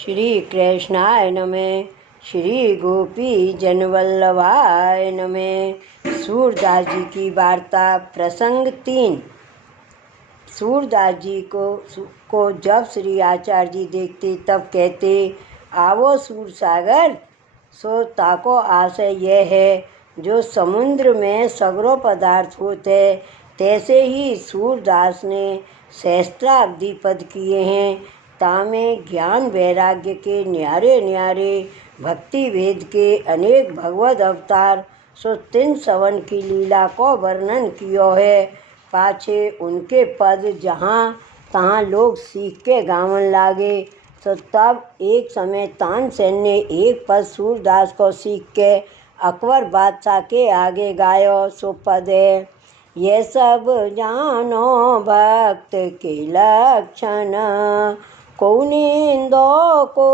श्री कृष्णाय नमः। श्री गोपी जनवल्लभाय नमः। सूरदास जी की वार्ता प्रसंग 3। सूरदास जी को जब श्री आचार्य जी देखते तब कहते, आवो सूरसागर। सो ताको आशय यह है, जो समुद्र में सगरो पदार्थ होते तैसे ही सूरदास ने सहस्त्राब्दी पद किए हैं। तामे ज्ञान वैराग्य के न्यारे न्यारे भक्ति वेद के अनेक भगवत अवतार सो 3 सवन की लीला को वर्णन कियो है। पाछे उनके पद जहाँ तहाँ लोग सीख के गावन लागे। तो तब एक समय तानसेन ने एक पद सूरदास को सीख के अकबर बादशाह के आगे गायो। सो पद है, ये सब जानो भक्त के लक्षण, को निंदो को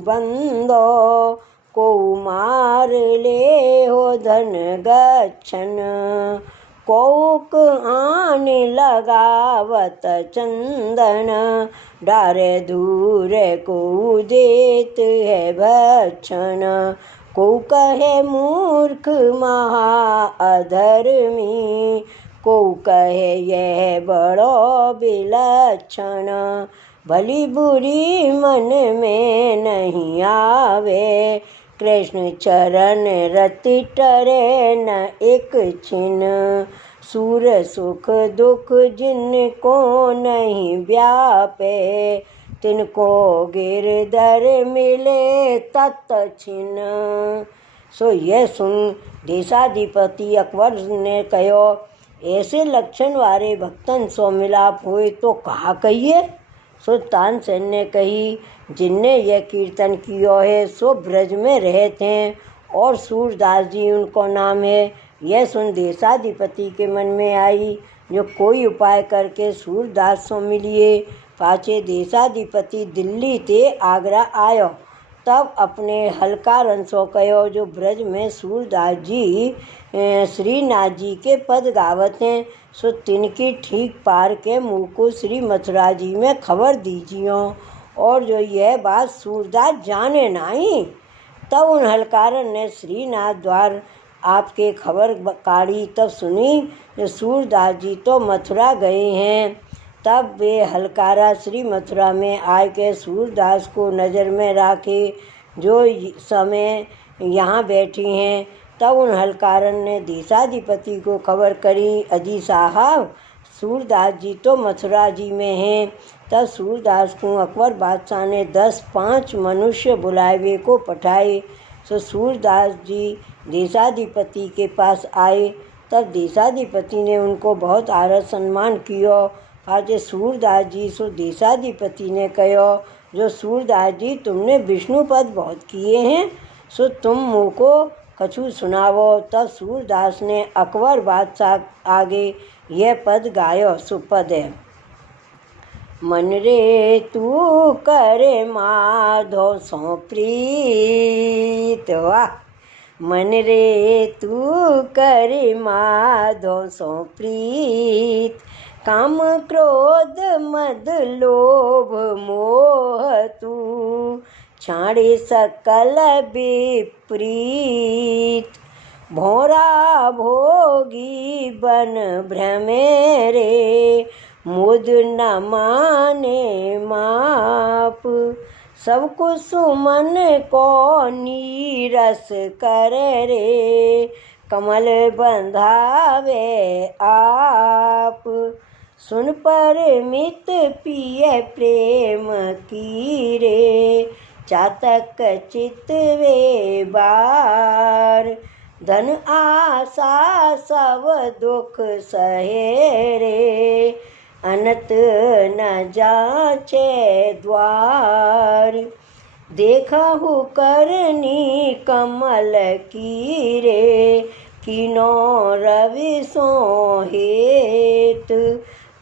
बंदो, को मार ले हो धन गच्छन, कोक आन लगावत चंदन, डारे दूर को देत है भक्षण, को कहे मूर्ख महा अधर्मी, को कहे यह बड़ो विलक्षण, भली बुरी मन में नहीं आवे, कृष्ण चरण रति टरे न एक छिन, सूर सुख दुख जिनको नहीं व्यापे, तिनको गिरधर मिले तत् छिन। सो यह सुन देशाधिपति अकबर ने कहो, ऐसे लक्षण वाले भक्तन सो मिलाप हुए तो कहा कहिए। सो तानसेन ने कही, जिनने यह कीर्तन कियो है सो ब्रज में रहते हैं और सूरदास जी उनको नाम है। यह सुन देशाधिपति के मन में आई, जो कोई उपाय करके सूरदास सो मिलिए। पाछे देशाधिपति दिल्ली ते आगरा आयो। तब अपने हल्का रंसो कहो, जो ब्रज में सूरदास जी श्रीनाथ जी के पद गावत हैं, सो तिनकी ठीक पार के मुँह को श्री मथुरा जी में खबर दीजियो, और जो यह बात सूरदास जाने नहीं। तब उन हलकारन ने श्रीनाथ द्वार आपके खबर काढ़ी। तब सुनी जो सूरदास जी तो मथुरा गए हैं। तब वे हलकारा श्री मथुरा में आए के सूरदास को नज़र में राखे, जो समय यहाँ बैठी हैं। तब उन हलकारन ने देशाधिपति को खबर करी, अजी साहब सूरदास जी तो मथुरा जी में हैं। तब सूरदास को अकबर बादशाह ने 10-5 मनुष्य बुलावे को पठाए। सो सूरदास जी देशाधिपति के पास आए। तब देशाधिपति ने उनको बहुत आदर सम्मान कियो। आज सूरदास जी सो देशाधिपति ने कहो, जो सूरदास जी तुमने विष्णु पद बहुत किए हैं, सो तुम मुँह को कछु सुनावो। तब सूरदास ने अकबर बादशाह आगे यह पद गायो। सुपद है, मन रे तू करे माधो सो प्रीत। वाह, मन रे तू करे माधो सो प्रीत, काम क्रोध मद लोभ मोह तू, छाड़े सकल विपरीत, भोरा भोगी बन भ्रमे रे, मुद न माने माप, सबको सुमन को नीरस कर रे, कमल बंधावे आप, सुन पर मित पिय प्रेम की रे, चातक चित वे बार, धन आशा सब दुख सहे रे, अनत न जाचे द्वार, देखहु करनी कमल की रे, किनो रवि सो हेत,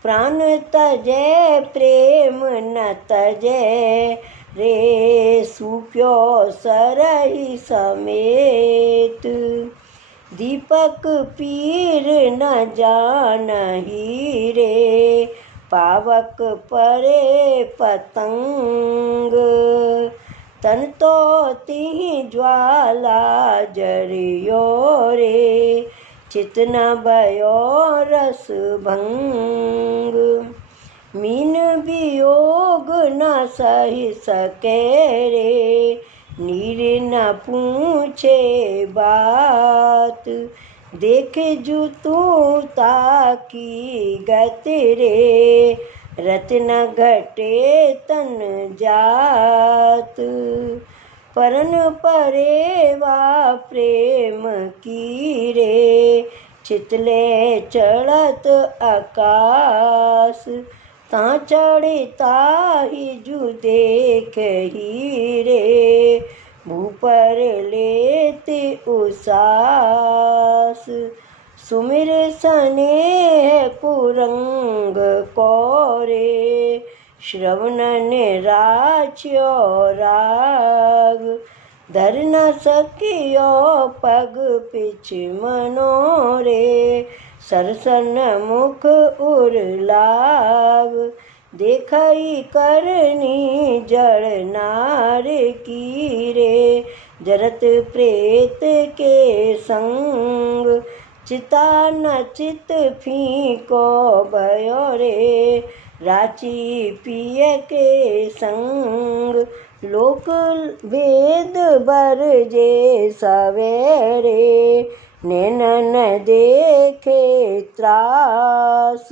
प्राण तजय प्रेम न तजय रे, सूप्यो सरहि समेत, दीपक पीर न जानहि रे, पावक परे पतंग। तन तो तिहि ज्वाला जरियो रे, चित न भयो रस भंग। मीन वियोग न सही सके रे, नीर न पूछे बात। देख जुतू ताकी गति रे, रत्न घटे तन जात। परन परे वा प्रेम की रे, चितले चढ़त आकाश। ता चढ़े ताहि जु देख ही रे, भूपर लेते उसास। सुमिर स्नेह कुरंग कोरे, श्रवण निराच्यो राग। धर न सकियो पग पिछ मनोरे, सरसन मुख उर लाग। देखई करनी जड़ नार की रे, जरत प्रेत के संग। चिता न चित फीको भयो रे, राची पिय के संग। लोक भेद बर जे सवेरे, नैन न देखे त्रास।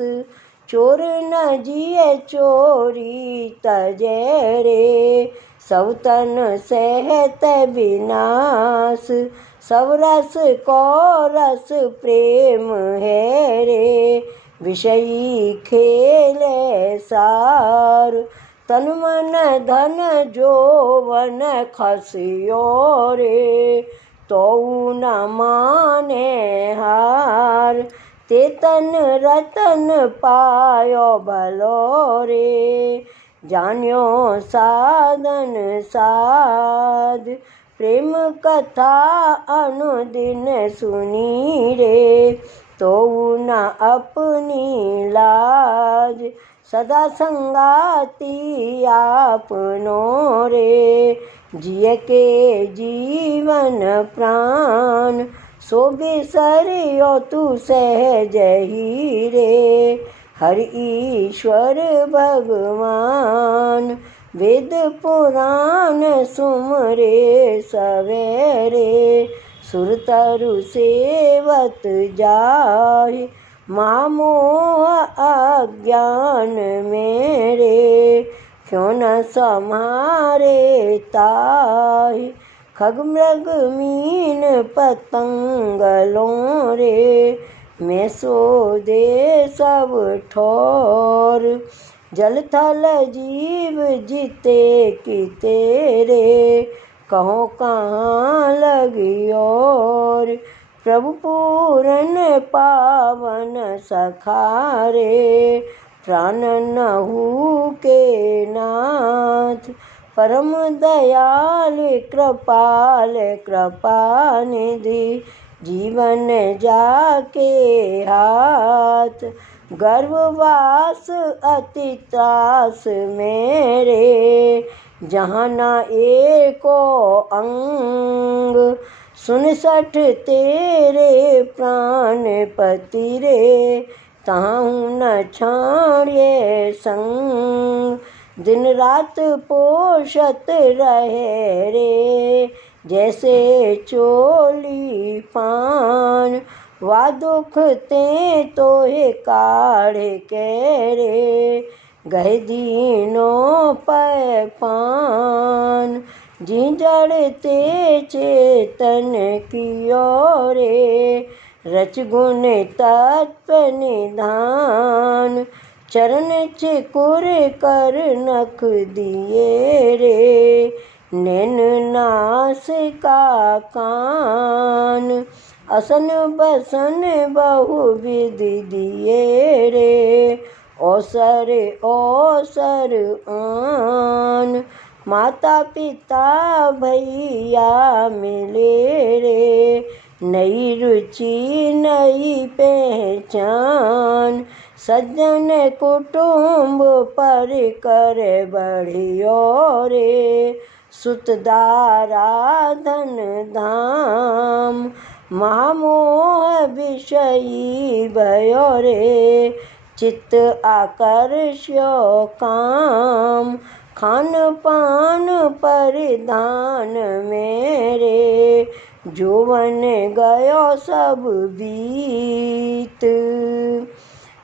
चोर न जिये चोरी तजे रे, सब तन सहत विनाश। सब रस को रस प्रेम है रे, विषयी खेले सार। तन मन धन जोवन खसियो रे, तो न माने हार। ते तन रतन पायो भलो रे, जान्यो साधन साध। प्रेम कथा अनुदिन सुनी रे, तो न अपनी लाज। सदा संगाती आपनो रे, जिय के जीवन प्राण। सो बिसरियो तू सहज ही रे, हर ईश्वर भगवान। वेद पुराण सुमरे सवेरे, सुरतरु सेवत जाहि। मामोह अज्ञान मेरे, क्यों न सम्हारे ताहि। खग मृग मीन पतंगलों रे, मैं सो दे सब ठोर। जल थल जीव जीते की तेरे, कहो कहाँ लगियोर। प्रभु पूरन पावन सखारे, प्राण नहु के नाथ। परम दयाल कृपाल कृपा निधि, जीवन जाके हाथ। गर्भवास अति त्रास मेरे, जहाँ न एको अंग। 59 तेरे प्राण पति रे, ताहू न छाड़े संग। दिन रात पोषत रहे रे, जैसे चोली पान। वा दुख ते तोहे काढ़े के रे, गहे दीनों पै पान। जी जड़ते चेतन कियो रे, रच गुण तत्व निधान। चरण चिकुर कर नख दिए रे, नैन नासिका कान। असन बसन बहु विधि दिए रे, ओसर ओसर आन। माता पिता भैया मिले रे, नई रुचि नई पहचान। सज्जन कुटुम्ब परिकर बढ़ियो रे। सुतदारा धन धाम महामोह विषयी भयो रे। चित्त आकर्ष्यो काम खान पान परिधान मेरे। जोवन गयो सब बीत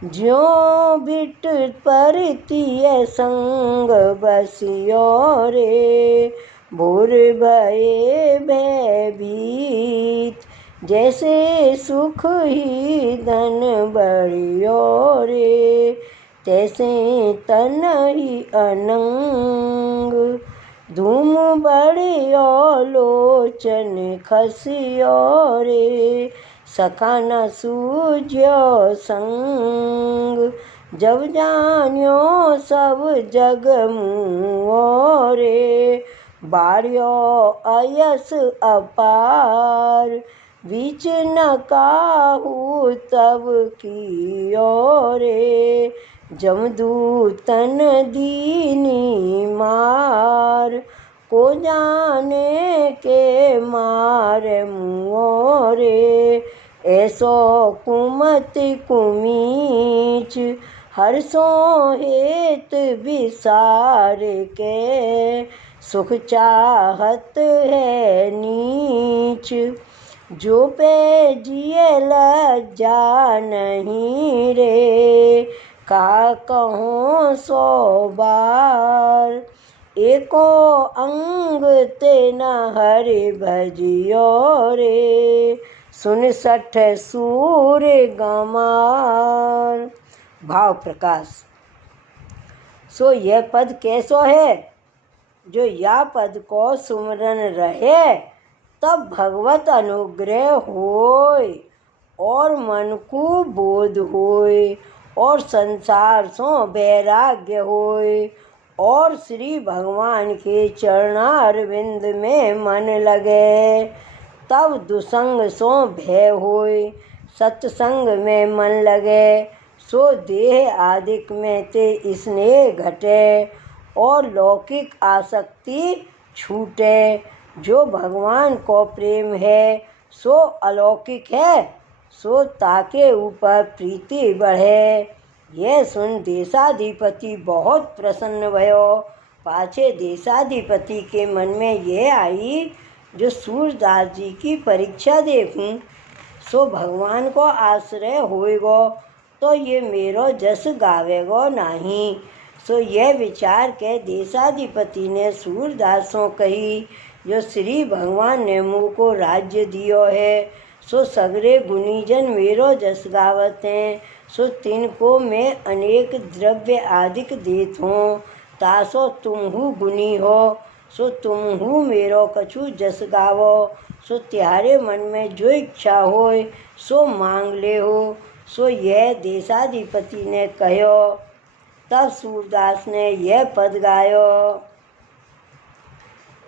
ज्यों बिट परतीय संग बसियो रे। भोर भये भयभीत जैसे सुख ही धन बढ़ियो रे। तैसे तन ही अनंग धूम बढ़ियो लोचन खसियो रे। सखा न सूझ्यो संग जब जान्यो सब जग मुओ रे। बार्यो अयस अपार बीच न काहू तब कियो रे। जमदूतन दीनी मार को जाने के मार मुओ रे। ऐसो कुमति कुमीच हर्षो हेत विसार के। सुख चाहत है नीच जो पे जिए लज्जा नहीं रे। का कहूँ 100 बार एको अंग ते न हरि भजियो रे। सुन 60 सूर गमार। भाव प्रकाश। सो यह पद कैसो है जो या पद को सुमरन रहे तब भगवत अनुग्रह होय और मन को बोध होय और संसार सो वैराग्य होय और श्री भगवान के चरणारविंद में मन लगे। तब दुसंग सो भय होय सत्संग में मन लगे। सो देह आदिक में ते स्नेह घटे और लौकिक आसक्ति छूटे। जो भगवान को प्रेम है सो अलौकिक है सो ताके ऊपर प्रीति बढ़े। यह सुन देशाधिपति बहुत प्रसन्न भयो। पाछे देशाधिपति के मन में यह आई जो सूरदास जी की परीक्षा देखूं सो भगवान को आश्रय होएगो तो ये मेरो जस गावेगो नहीं। सो यह विचार के देशाधिपति ने सूरदासों कही जो श्री भगवान ने मुँह को राज्य दियो है सो सगरे गुणीजन मेरो जस गावत हैं। सो तिनको मैं अनेक द्रव्य आदिक देत हूँ तासो तुम्हू गुणी हो। सो तुम्हू मेरो कछु जस गावो। सो त्यारे मन में जो इच्छा होय सो मांग ले हो। सो यह देशाधिपति ने कहो। तब सूरदास ने यह पद गायो।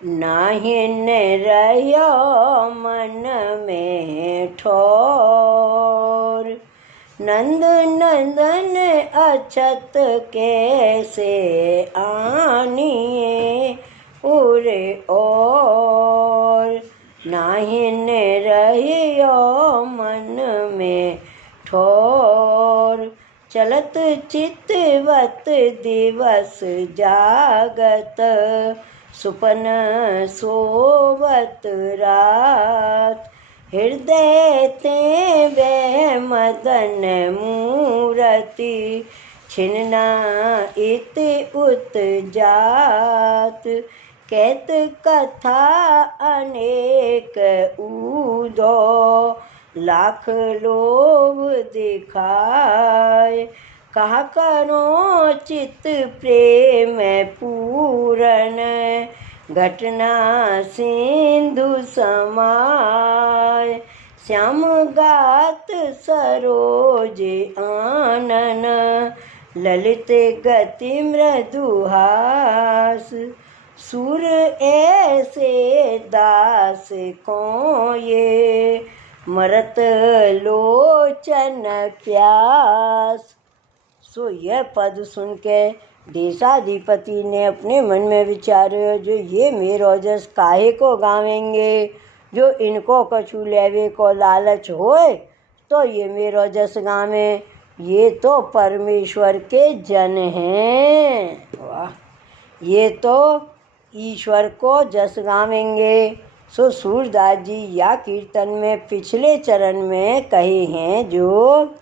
नाहिन रह्यो मन में ठोर नंद नंदन अछत कैसे आनिए उरे और। नाहिन रह्यो मन में ठोर चलत चितवत दिवस जागत सुपन सोवत रात। हृदय ते वे मदन मूरति छिन्ना इत उत जात। कहत कथा अनेक ऊदो लाख लोभ दिखाए। कहा करो चित प्रेम पूरन घटना सिंधु समाय। श्याम गात सरोज आनन ललित गति मृदुहास। सुर ऐसे दास को ये मरत लोचन प्यास। सो यह पद सुन के देशाधिपति ने अपने मन में विचार्यो, जो ये मेरो जस काहे को गावेंगे, जो इनको कछु लेवे को लालच होए तो ये मेरो जस गावे, ये तो परमेश्वर के जन हैं। वाह, ये तो ईश्वर को जस गावेंगे। सो सूरदास जी या कीर्तन में पिछले चरण में कहे हैं, जो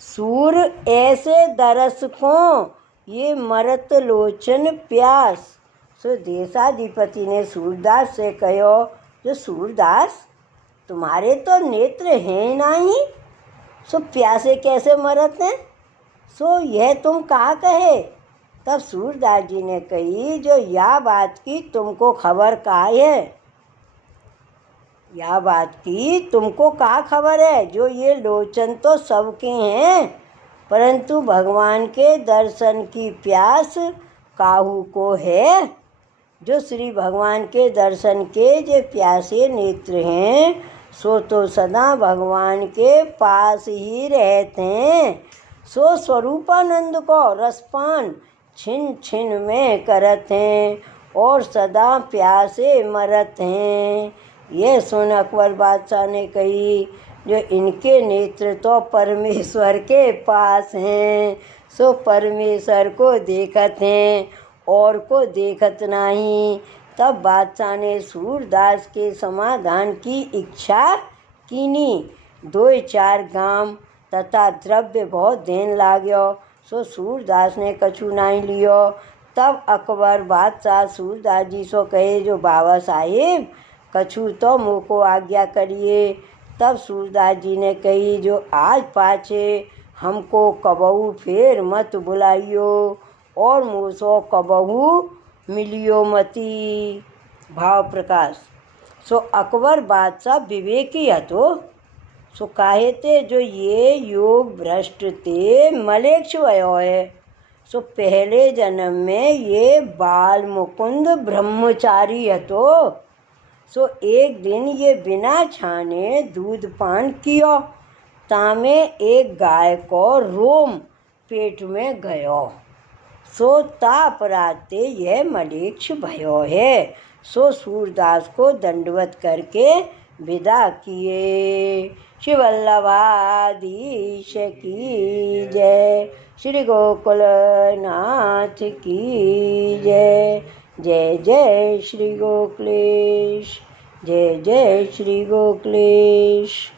सूर ऐसे दरस को ये मरत लोचन प्यास। सो देशाधिपति ने सूरदास से कहो, जो सूरदास तुम्हारे तो नेत्र हैं नहीं, सो प्यासे कैसे मरत हैं, सो यह तुम कहा कहे। तब सूरदास जी ने कही, जो या बात की तुमको खबर का है, या बात की तुमको का खबर है, जो ये लोचन तो सबके हैं, परंतु भगवान के दर्शन की प्यास काहू को है। जो श्री भगवान के दर्शन के जो प्यासे नेत्र हैं, सो तो सदा भगवान के पास ही रहते हैं। सो स्वरूपानंद को रसपान छिन छिन में करत हैं, और सदा प्यासे मरत हैं। ये सुन अकबर बादशाह ने कही, जो इनके नेत्र तो परमेश्वर के पास हैं, सो परमेश्वर को देखत हैं और को देखत नहीं। तब बादशाह ने सूरदास के समाधान की इच्छा कीनी। 2-4 गाम तथा द्रव्य बहुत देन लाग्यो, सो सूरदास ने कछु नहीं लियो। तब अकबर बादशाह सूरदास जी सो कहे, जो बाबा साहिब कछु तो मुँह को आज्ञा करिए। तब सूरदास जी ने कही, जो आज पाछे हमको कबहू फिर मत बुलाइयो, और मुँह सो कबहू मिलियो मती। भाव प्रकाश। सो अकबर बादशाह विवेकी हतो, सो काहे ते जो ये योग भ्रष्ट ते मलेच्छ भयो है। सो पहले जन्म में ये बाल मुकुंद ब्रह्मचारी हतो। सो एक दिन ये बिना छाने दूध पान कियो, तामे एक गाय को रोम पेट में गयो। सो तापराते यह मलेच्छ भयो है। सो सूरदास को दंडवत करके विदा किए। श्री वल्लभाधीश की जय, श्री गोकुल नाथ की जय। जय जय श्री गोकुलेश, जय जय श्री गोकुलेश।